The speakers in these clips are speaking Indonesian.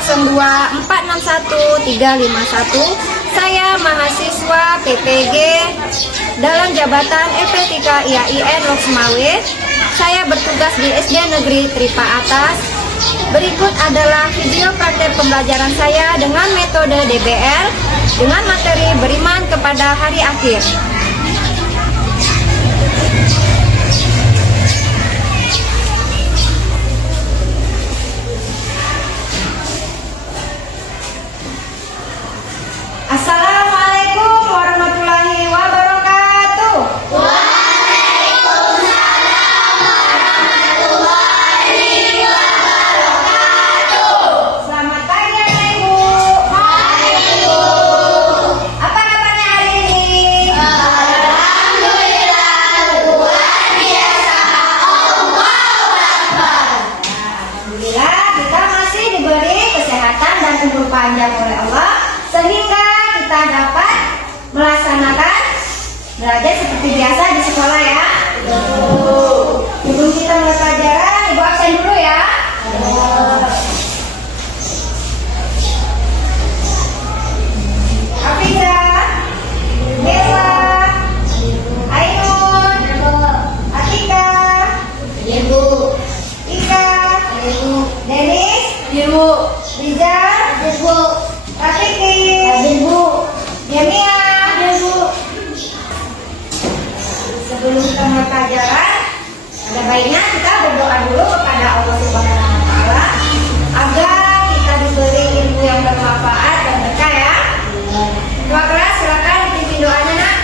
02461351. Saya mahasiswa PPG dalam jabatan LP3 IAIN Loksmawe. Saya bertugas di SD Negeri Tripa Atas. Berikut adalah video praktek pembelajaran saya dengan metode DBL dengan materi beriman kepada hari akhir. Assalamualaikum warahmatullahi wabarakatuh. Waalaikumsalam warahmatullahi wabarakatuh. Selamat pagi Ibu. Pagi Bu. Apa kabarnya hari ini? Alhamdulillah luar biasa. Allahu Akbar. Alhamdulillah kita masih diberi kesehatan dan umur panjang oleh Allah sehingga kita dapat melaksanakan belajar seperti biasa di sekolah ya. Sebelum kita mulai pelajaran, Ibu absen dulu ya. Afisa, Bella, Ainun, Atika, Ibu. Ika, Denis, Rizal, Rafiki, Yamia. Sebelum kita mulai pelajaran, ada baiknya kita berdoa dulu kepada Allah Subhanahu wa Ta'ala agar kita diberi ilmu yang bermanfaat dan berkah ya. Doa keras, silakan dipimpin doanya nak.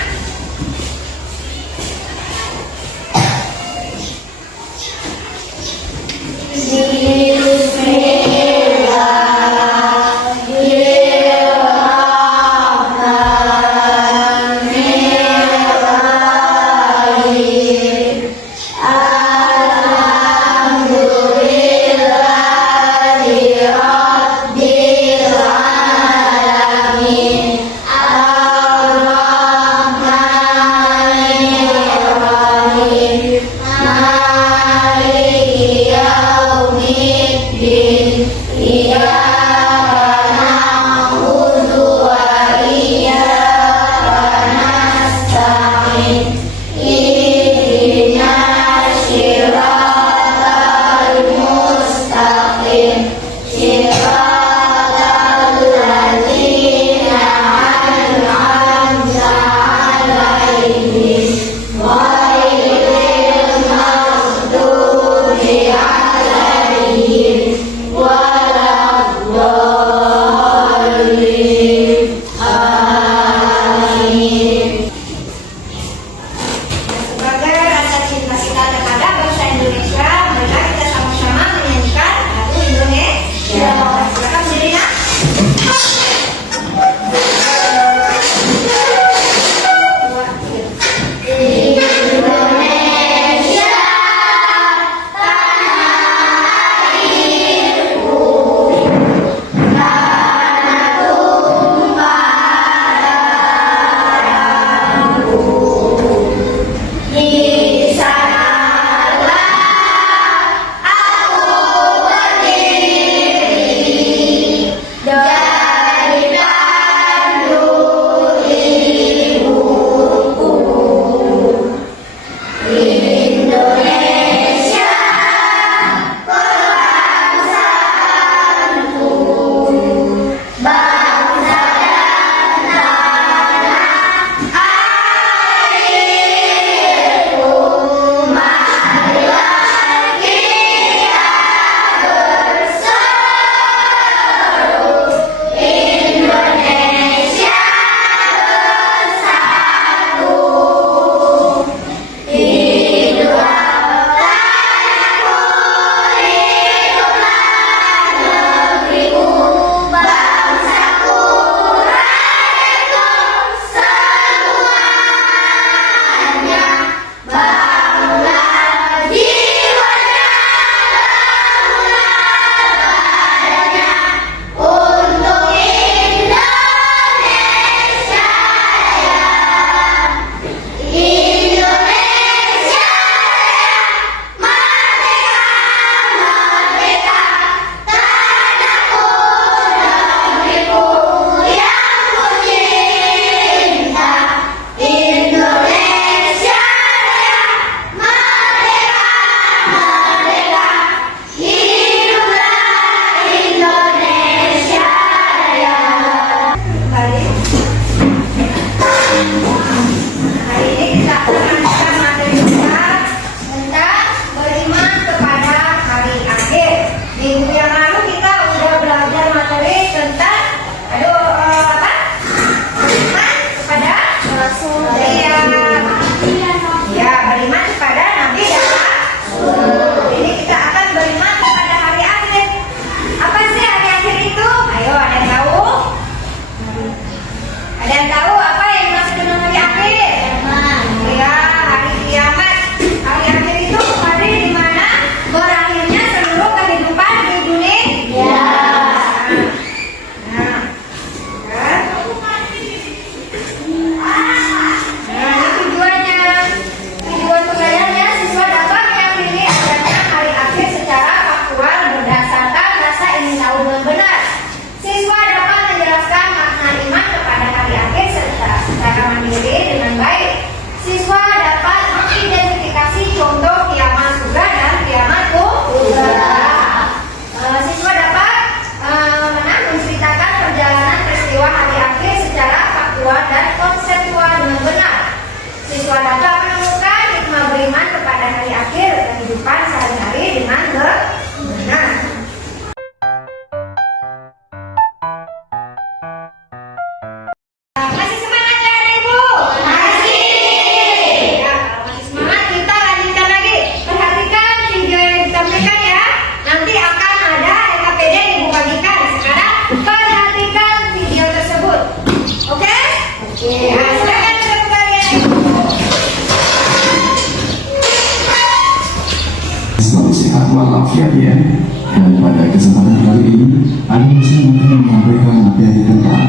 Ada Muslim akan menyampaikan materi tentang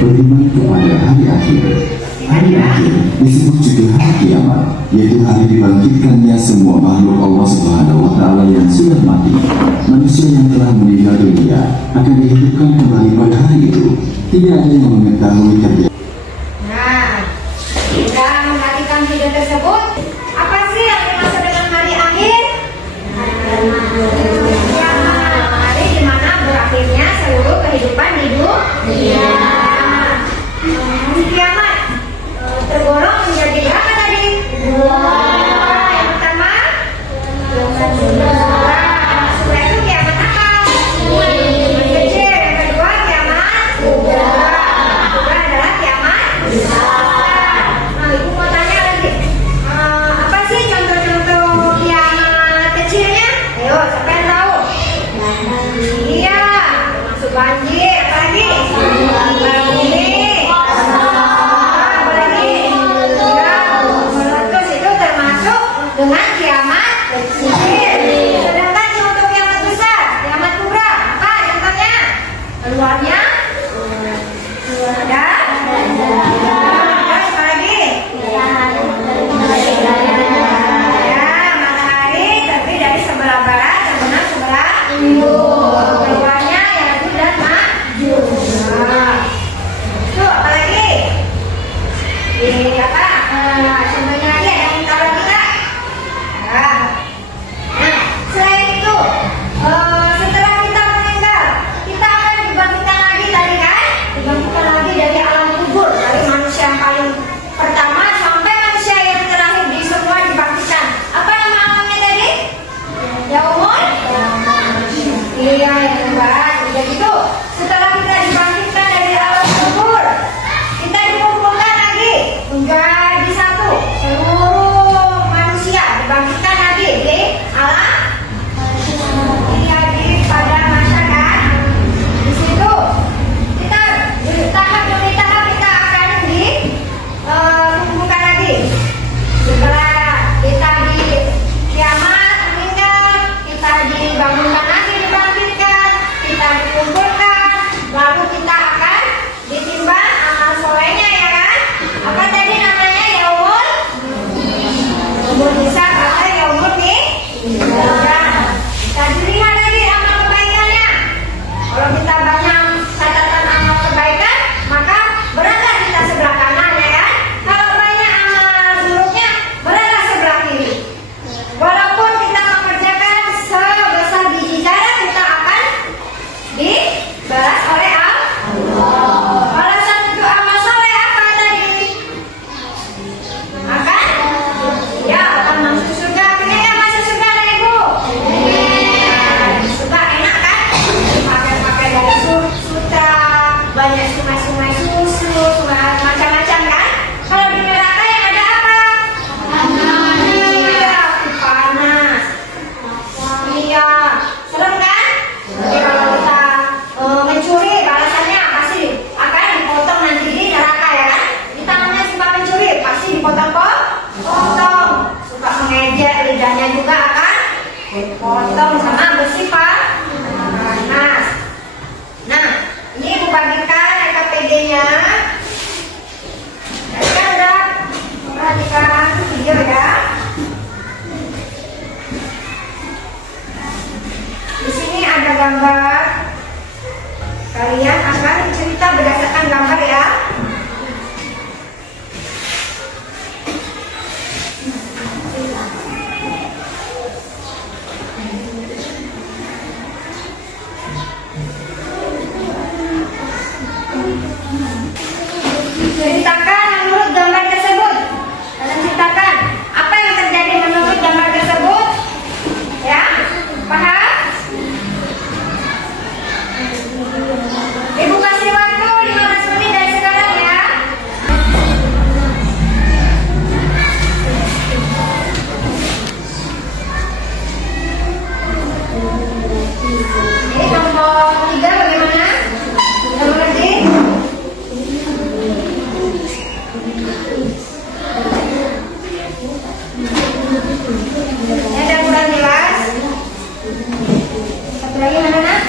beriman kepada hari akhir. Hari akhir disebut juga hari kiamat, yaitu hari dibangkitkannya semua makhluk Allah Subhanahu wa Ta'ala yang sudah mati. Manusia yang telah meninggal dunia akan dihidupkan kembali pada hari itu. Tidak ada yang mengetahui terjadi. Nah, sudah mengartikan video tersebut. Apa sih yang dimaksud dengan hari akhir? Hari di mana berakhirnya seluruh kehidupan di dunia. Hari kiamat tergolong menjadi berapa tadi? Dua. Yang pertama, surah itu kiamat apa? Kiamat kecil. Yang kedua kiamat kubra adalah kiamat besar. Nah, ibu mau tanya lagi, apa sih contoh-contoh kiamat kecilnya? Ayo, siapa yang tahu? Iya, termasuk banjir. Apa lagi? Banjir. Apalagi? Ya, meletus itu termasuk dengan kiamat kecil. Sedangkan contoh kiamat besar, kiamat kubra, apa contohnya? Keluarnya? Ada? Terus apa lagi? Ya, matahari terbit dari sebelah barat, terbenam sebelah timur. Keluarnya Ya'juj dan Ma'juj. Nah, itu apa lagi? Ini apa? Contohnya lagi ada yang tahu lagi nggak? Nah, selain itu, setelah kita meninggal, kita akan dibangkitkan lagi tadi kan? Dibangkitkan lagi dari alam kubur, dari manusia yang paling pertama sampai manusia yang terakhir di semua dibangkitkan. Apa nama alamnya tadi? Yaumul? Iya, yang barat. Jadi itu, setelah kita dibangkitkan dari alam kubur, kita dikumpulkan lagi menjadi satu. Seluruh manusia dibangkitkan lagi di alam. Iya, di pada masyarakat. Di situ kita tahap demi tahap kita akan dikumpulkan lagi. Setelah kita di kiamat meninggal, kita dibangunkan lagi, dibangkitkan, kita dikumpulkan, lalu kita akan ditimbang amal solehnya, ya kan? Apa tadi namanya? Yaumul hisab atau yaumul mizan. Kita dilihat lagi amal kebaikannya. Kalau kita banyak catatan amal kebaikan, maka beratlah kita sebelah kanan, ya kan? Kalau banyak amal buruknya, beratlah sebelah kiri. Walaupun kita mengerjakan sebesar biji zarah, kita akan dibalas oleh Allah. Balasan untuk amal soleh apa tadi? Akan? Ya, akan masuk surga. Pengen nggak masuk surga, anak ibu? Surga enak kan? Pakai dari sutra, banyak sungai-sungai susu, macam-macam kan? Kalau di neraka yang ada apa? Iya, panas. Iya, serem kan? Jadi kalau kita mencuri, balasannya pasti akan dipotong nanti di neraka, ya kan? Kita namanya suka mencuri, pasti dipotong. Suka mengejek, lidahnya juga akan dipotong sama besi panas. Nah, ini ibu bagikan EKPD-nya. Kita udah perhatikan video ya. Di sini ada gambar. Kalian akan cerita berdasarkan gambar ya. Ceritakan menurut gambar tersebut. Kalian ceritakan apa yang terjadi menurut gambar tersebut. Ya, paham? Ibu kasih waktu 15 menit dari sekarang ya. Ini nomor 3 bagaimana? Sudah mengerti? Ini ada kurang jelas. Satu lagi mana nak?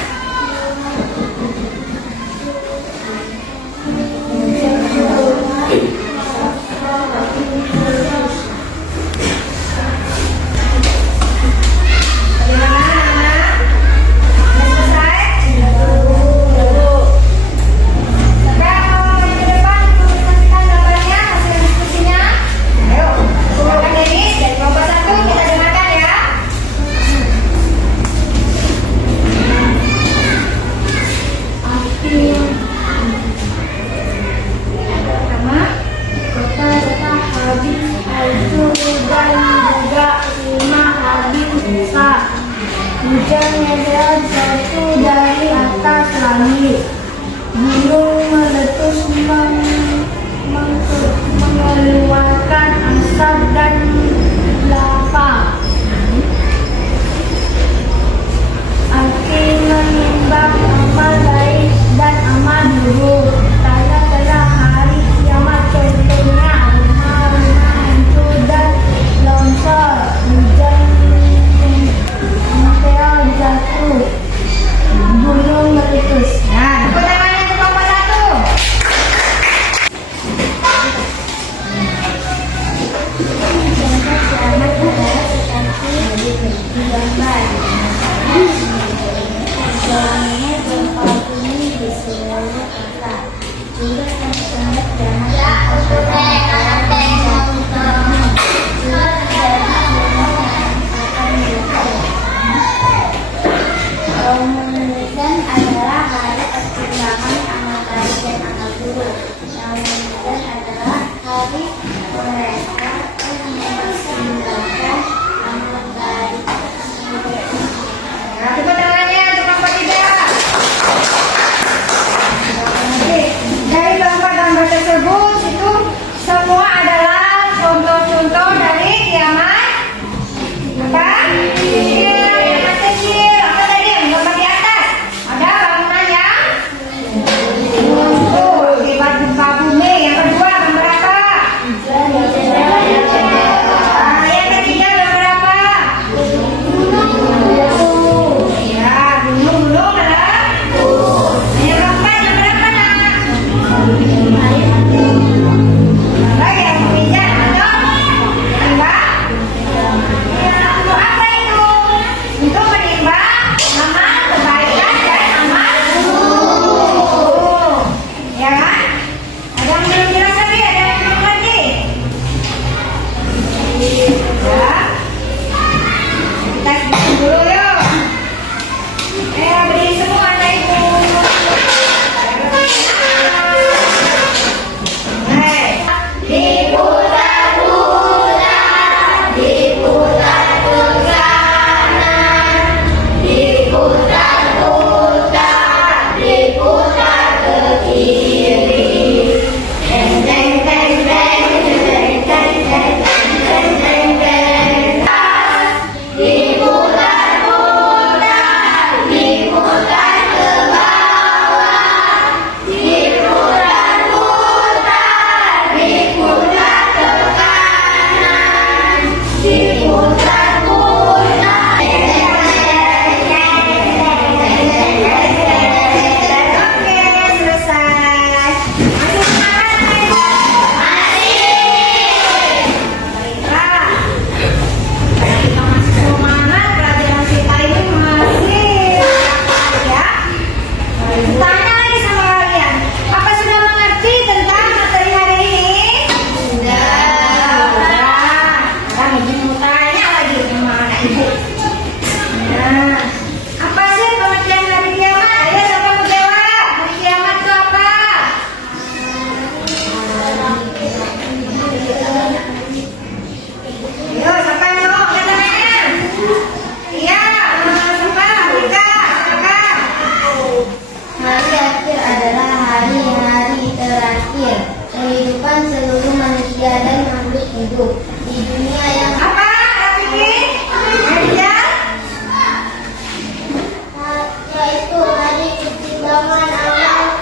dengan amal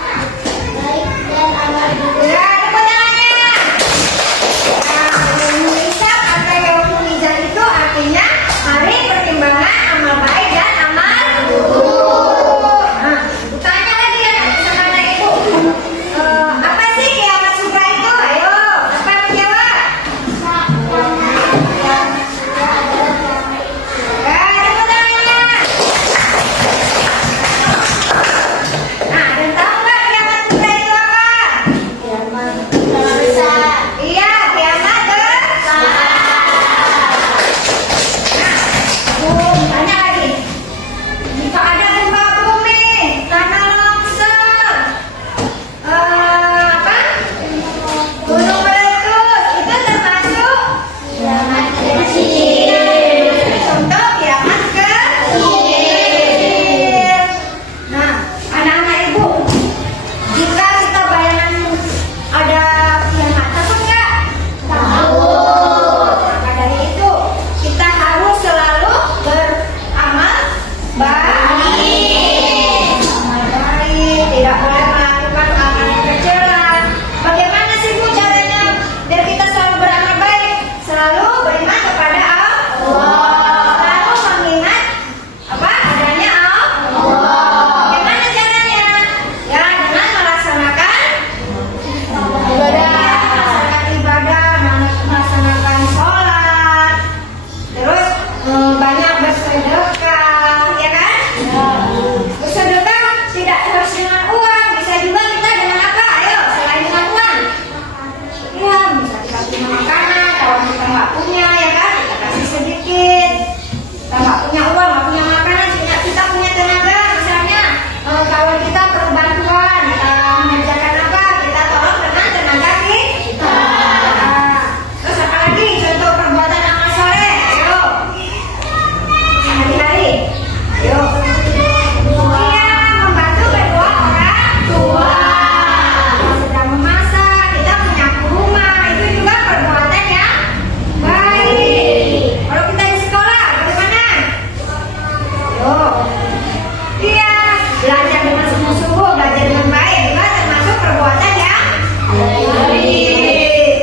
baik dan amal buruk. Ya, tepuk tangannya. Nah, Hisab atau Yaumul Mizan itu artinya hari pertimbangan amal baik dan amal buruk. Nah, tanya lagi ya sama anak ibu. Apa sih kiamat sugra itu? Ayo, siapa yang menjawab? Ya, tepuk tangannya. Nah, dan tahu nggak kiamat sugra itu apa? Kiamat besar. Iya, kiamat besar. Nah, tanya lagi. Jika ada gempa bumi, tanah longsor, apa? Gunung meletus, itu termasuk Kiamat kecil. contoh kiamat kecil. Nah, anak-anak ibu, jika kita bayangan ada kiamat, takut nggak? Maka dari itu kita harus selalu beramal baik. Amal baik, tidak boleh melakukan hal yang tercela. Bagaimana sih Bu caranya biar kita selalu beramal baik? Selalu beriman kepada Allah. Selalu mengingat apa adanya Allah. Bagaimana caranya? Ya dengan melaksanakan ibadah, melaksanakan sholat, terus banyak bersedekah, ya kan? Bersedekah tidak harus dengan uang, bisa juga kita dengan apa? Ayo, selain dengan uang. Ya, bisa dikasih makanan, kalau kita nggak punya, ya kan? Kita kasih sedikit. Kita nggak punya uang, nggak punya makanan, kita punya tenaga, misalnya kawan kita perlu bantuan, kita mengerjakan apa? Kita tolong dengan tenaga kita. Terus apa lagi? Contoh perbuatan amal soleh, ayo. Hari-hari, ayo. Iya, membantu kedua orang tua. Sedang memasak, kita menyapu rumah, itu juga perbuatan yang baik. Kalau kita di sekolah, bagaimana? Ayo. Iya, belajar dengan sungguh-sungguh, belajar dengan baik juga termasuk perbuatan yang baik.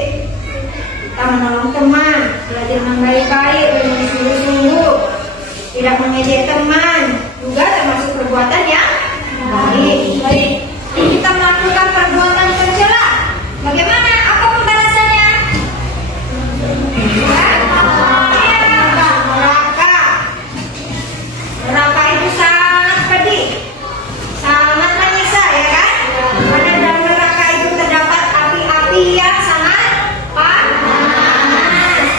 Kita menolong teman, belajar dengan baik-baik, dengan sungguh-sungguh, tidak mengejek teman, juga termasuk perbuatan yang baik. Kita melakukan perbuatan tercela, bagaimana? Apa pembalasannya? Neraka. Neraka itu sangat pedih, sangat menyiksa, ya kan? Karena dalam neraka itu terdapat api-api yang sangat panas.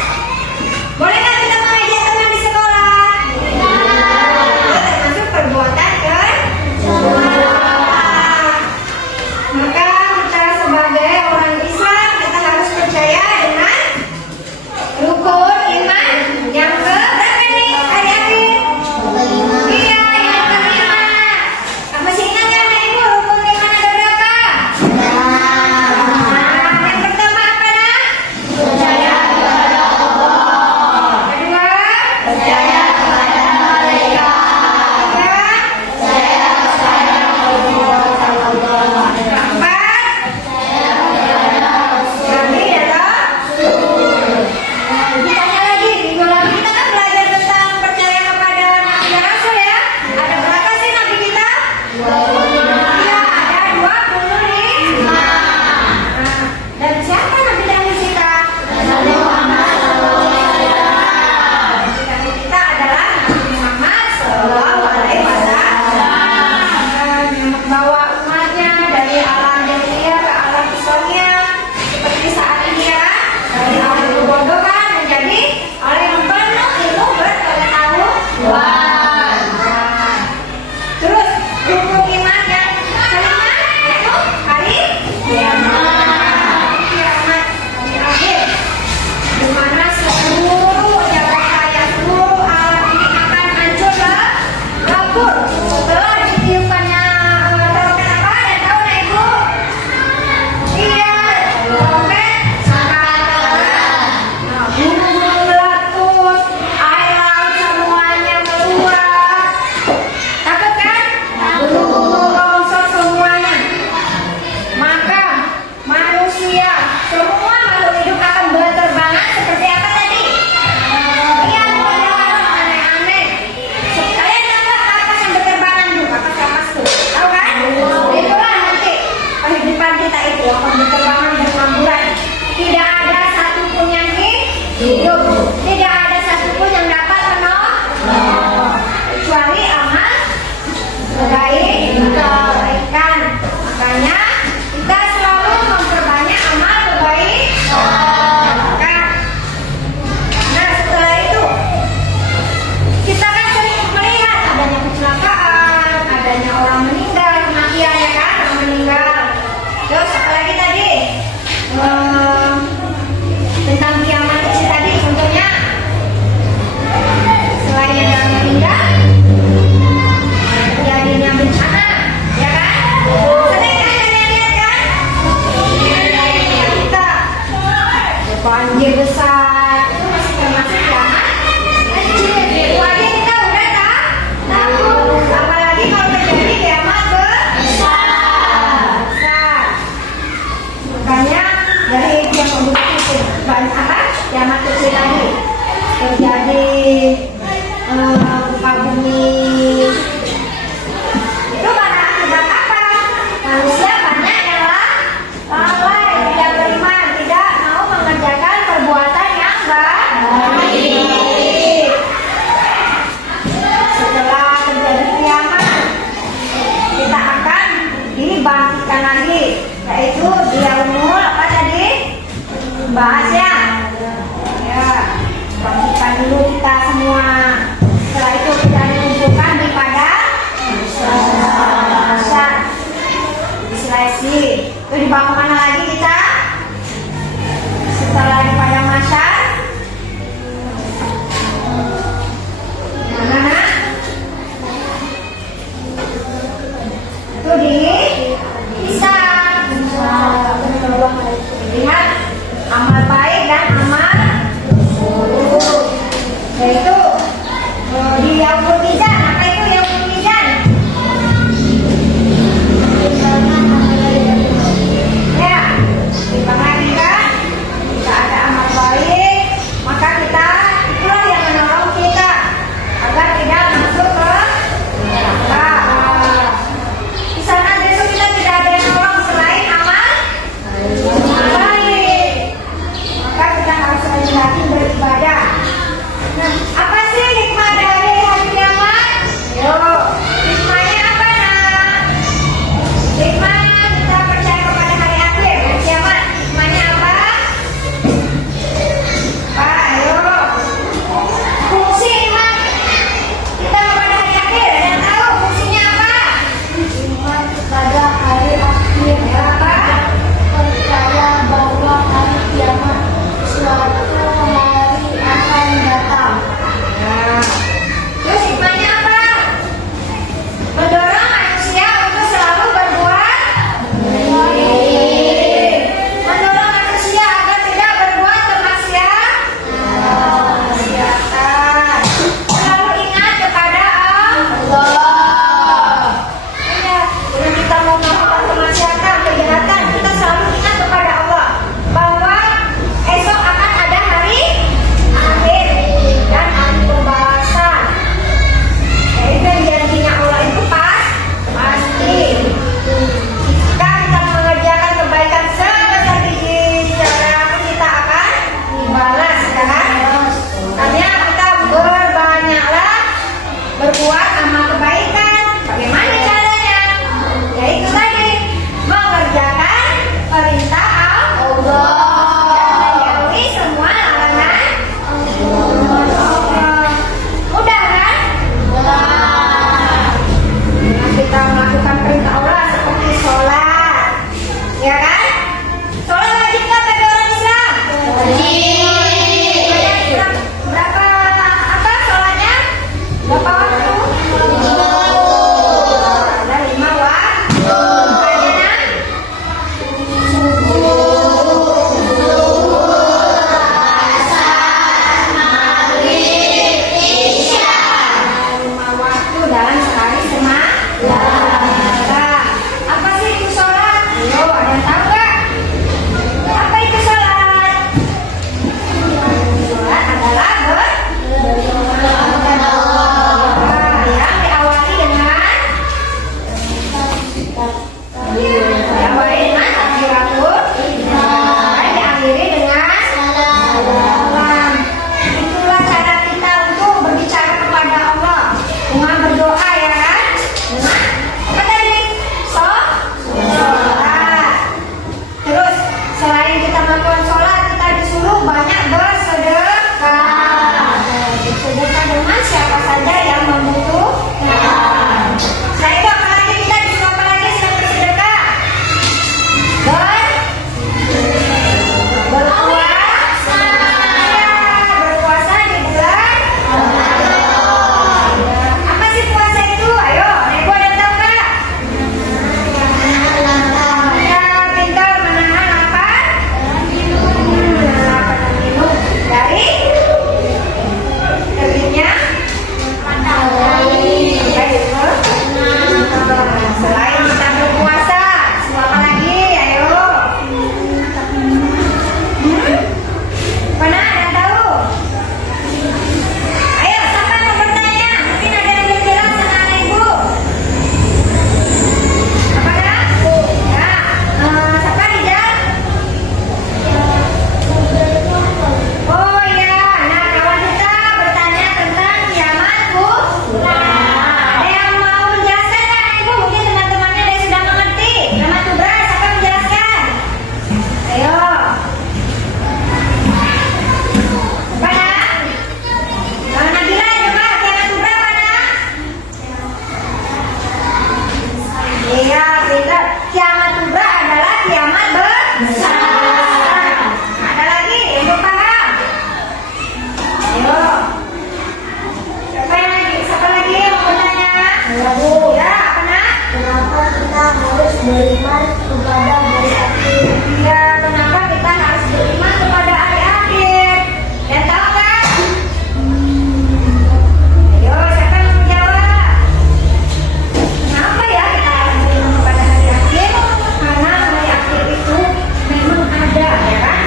Boleh nggak kita mengajak teman di sekolah? Itu termasuk perbuatan tercela. lagi, yaitu Diyaumul apa tadi? Bahas ya. Ya, bangkitkan dulu kita semua. Setelah itu kita dikumpulkan di padang mahsyar di seleksi. Itu dibangun mana lagi kita? Setelah di padang mahsyar, mana? Itu di hisab. Lihat amal baik dan amal buruk. Yaitu di yaumul mizan. Apa itu yaumul mizan? Ya, timbangan kita. Jika ada amal baik, maka kita itulah yang menolong kita agar tidak masuk ke neraka. Di sana besok kita tidak ada yang nolong selain amal baik. Maka kita harus rajin-rajin beribadah. Nah, apa sih hikmah dari hari kiamat? Yuk, hikmahnya apa nak? Hikmah kita percaya kepada hari akhir, hari kiamat. Hikmahnya apa? Pak, ayo. Fungsi iman kita kepada hari akhir. Ada yang tahu fungsinya apa? Iman pada hari akhir. Ya, apa? Percaya bahwa hari kiamat suatu hari akan datang. Nah, terus hikmahnya apa? Mendorong manusia untuk selalu berbuat baik. Mendorong manusia agar tidak berbuat kemaksiatan. Selalu ingat kepada Allah. Ya, kalau kita mau melakukan kemaksiatan, kejahatan, kita selalu ingat kepada Allah bahwa esok akan ada hari akhir dan hari pembalasan. Yaitu yang janjinya Allah itu pasti. Jika kita mengerjakan kebaikan sebesar biji secara kita akan dibalas kan? Makanya kita berbanyaklah berbuat amal kebaikan. Bagaimana caranya? Yaitu tadi mengerjakan perintah Allah dan menjauhi semua larangan Allah. Mudah kan? Dengan kita melakukan perintah Allah seperti sholat, ya kan? Sholat wajib nggak bagi orang Islam? Wajib. Islam berapa apa sholatnya? Berapa waktu? Ada 5 waktu. Makanya lima waktu dalam sehari semalam. Apa sih itu sholat? Yo, ada yang tahu nggak? Apa itu sholat? Sholat adalah yang diawali dengan takbiratul ihram, diakhiri dengan salam. Itulah cara kita untuk berbicara kepada Allah dengan berdoa, ya kan? Dengan apa tadi? Sholat. Terus selain kita melakukan sholat, kita disuruh banyak bersedekah. Bersedekah dengan siapa saja yang membutuhkan. Selain itu apa lagi kita disuruh apa lagi selain bersedekah? kita harus beriman kepada hari akhir. Ya, kenapa kita harus beriman kepada hari akhir? Dan tahu kan? Ayo, siapa yang mau jawab? Kenapa ya kita harus beriman kepada hari akhir? Karena hari akhir itu memang ada, ya kan?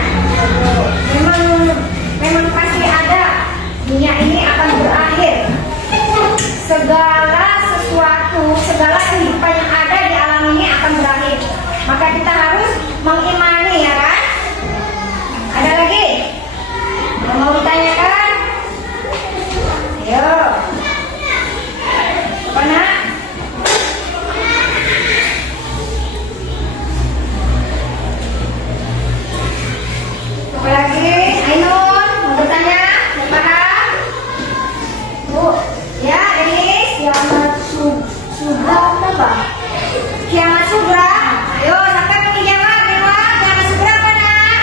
Memang pasti ada. Dunia ini akan berakhir. Segala sesuatu, segala kehidupan yang ada di alam ini akan berakhir. Maka kita harus mengimani, ya kan? Ada lagi yang mau ditanyakan? Ayo. Apa nak? Apa lagi? Ainun, mau bertanya? Mau paham? Bu, ya, Denis. Sudah apa? Kiamat Sugra. Ayo, siapa yang mau dijawab? Dewa, kiamat Sugra apa nak?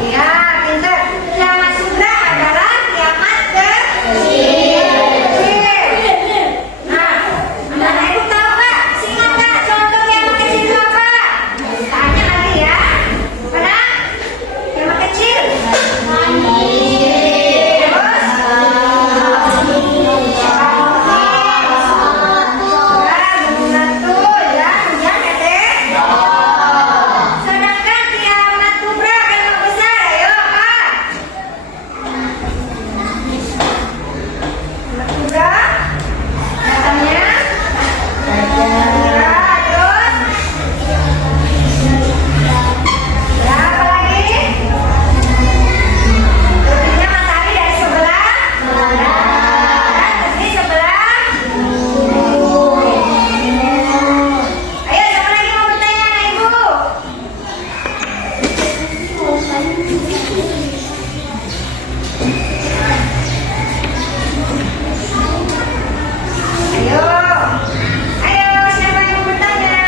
Iya, pintar. Kiamat Sugra adalah kiamat kecil. Nah, anak-anak ibu tahu nggak? Ingat nggak contoh kiamat kecil itu apa? Tanya lagi ya. Mana? Kiamat kecil. Sedangkan kiamat kubra kiamat besar, ayo apa? Kiamat kubra datangnya terus berapa lagi? Terbitnya matahari dari sebelah barat, di sebelah ayo, siapa lagi mau bertanya, anak ibu? Ayo, ayo, siapa yang mau bertanya?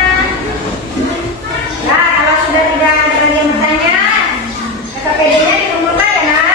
Nah, kalau sudah tidak ada lagi yang bertanya, KPD-nya dikumpulkan ya, nak?